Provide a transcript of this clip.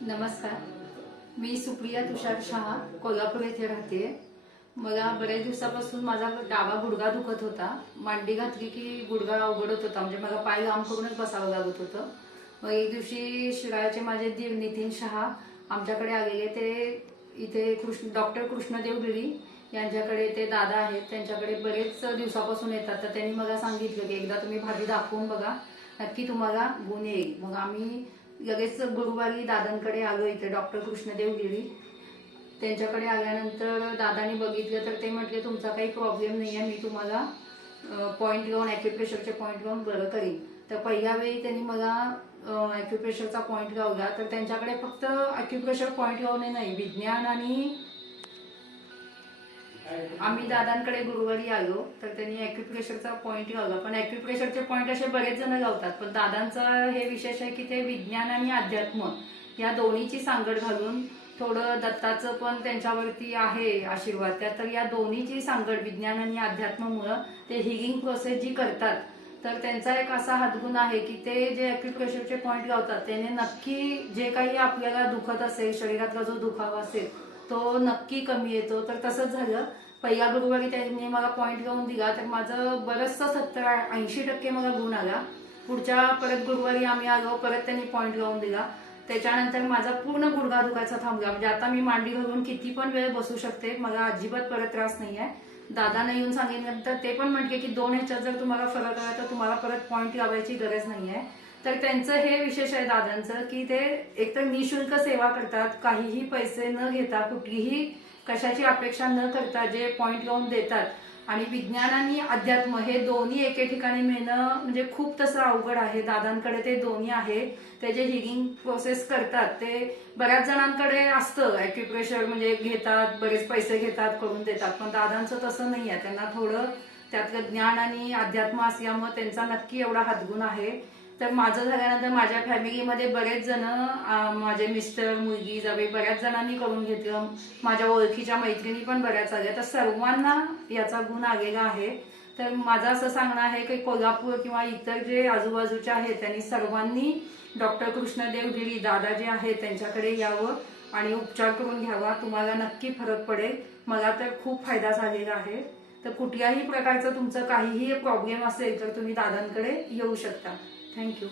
नमस्कार, मी सुप्रिया तुषार शहा कोल्हापूर येथे राहते। मला बऱ्याच दिवसापासून माझा डावा गुडघा दुखत होता। मांडी घातली की गुडघा अवघड होत होता, म्हणजे मला पाय लांब करूनच बसावं लागत होतं। मग एक दिवशी शिराळ्याचे माझे दीर नितीन शहा आमच्याकडे आलेले। ते इथे डॉक्टर कृष्णदेव गिरी यांच्याकडे ते दादा आहेत, त्यांच्याकडे बरेच दिवसापासून येतात। तर त्यांनी मला सांगितलं की एकदा तुम्ही भाभी दाखवून बघा, नक्की तुम्हाला गुण येईल। मग आम्ही लगेच गुरुवारी दादांकडे आलो, इथे डॉक्टर कृष्णदेव गिरी त्यांच्याकडे आल्यानंतर दादांनी बघितलं तर ते म्हटले तुमचा काही प्रॉब्लेम नाही आहे, मी तुम्हाला पॉईंट घेऊन ॲक्युप्रेशरचे पॉईंट घेऊन बरं करीन। तर पहिल्या वेळी त्यांनी मला ॲक्युप्रेशरचा पॉईंट लावला। तर त्यांच्याकडे फक्त ॲक्युप्रेशर पॉईंट लावणे नाही, विज्ञान आणि आम्ही दादांकडे गुरुवारी आलो तर त्यांनी ॲक्युप्रेशरचा पॉईंट लावला। पण ॲक्युप्रेशरचे पॉईंट असे बरेच जण लावतात, पण दादांचं हे विशेष आहे की ते विज्ञान आणि अध्यात्म या दोन्हीची सांगड घालून, थोडं दत्ताचं पण त्यांच्यावरती आहे आशीर्वाद त्या, तर या दोन्हीची सांगड विज्ञान आणि अध्यात्मामुळं ते हिलिंग प्रोसेस जी करतात। तर त्यांचा एक असा हातगुण आहे की ते जे ॲक्युप्रेशरचे पॉईंट लावतात त्याने नक्की जे काही आपल्याला दुखत असेल, शरीरातला जो दुखावा असेल तो नक्की कमी येतो। तर तसंच झालं, पहिल्या गुरुवारी त्यांनी मला पॉईंट लावून दिला तर माझं बरंचसं 70-80% मला गुण आला। पुढच्या परत गुरुवारी आम्ही आलो, परत त्यांनी पॉईंट लावून दिला। त्याच्यानंतर माझा पूर्ण गुडघा दुखायचा थांबला, म्हणजे आता मी मांडी घालून किती पण वेळ बसू शकते, मला अजिबात परत त्रास नाहीये। दादांना येऊन सांगितल्यानंतर ते पण म्हटले की 2 ह्याच्यात जर तुम्हाला फरक आला तर तुम्हाला परत पॉईंट लावायची गरज नाहीये। तर त्यांचं हे विशेष आहे दादांचं की ते एकतर निशुल्क सेवा करतात, काहीही पैसे न घेता, कुठलीही कशाची अपेक्षा न करता जे पॉईंट लावून देतात। आणि विज्ञान आणि अध्यात्म हे दोन्ही एके ठिकाणी मिळणं म्हणजे खूप तसं अवघड आहे। दादांकडे ते दोन्ही आहे, ते जे हिलिंग प्रोसेस करतात ते बऱ्याच जणांकडे असतं, ॲक्युप्रेशर म्हणजे घेतात, बरेच पैसे घेतात, करून देतात, पण दादांचं तसं नाही आहे। त्यांना थोडं त्यातलं ज्ञान आणि अध्यात्म असल्यामुळे त्यांचा नक्की एवढा हातगुण आहे। तर माझं झाल्यानंतर माझ्या फॅमिलीमध्ये बरेच जण, माझे मिस्टर, मुलगी, जावे बऱ्याच जणांनी करून घेतलं, माझ्या ओळखीच्या मैत्रिणी पण बऱ्याच आल्या, तर सर्वांना याचा गुण आलेला आहे। तर माझं असं सांगणं आहे की कोल्हापूर किंवा इतर जे आजूबाजूचे आहेत त्यांनी सर्वांनी डॉक्टर कृष्णदेव गिरी दादा जे आहेत त्यांच्याकडे यावं आणि उपचार करून घ्यावा, तुम्हाला नक्की फरक पडेल। मला तर खूप फायदा झालेला आहे। तर कुठल्याही प्रकारचं तुमचं काहीही प्रॉब्लेम असेल तर तुम्ही दादांकडे येऊ शकता। थँक्यू।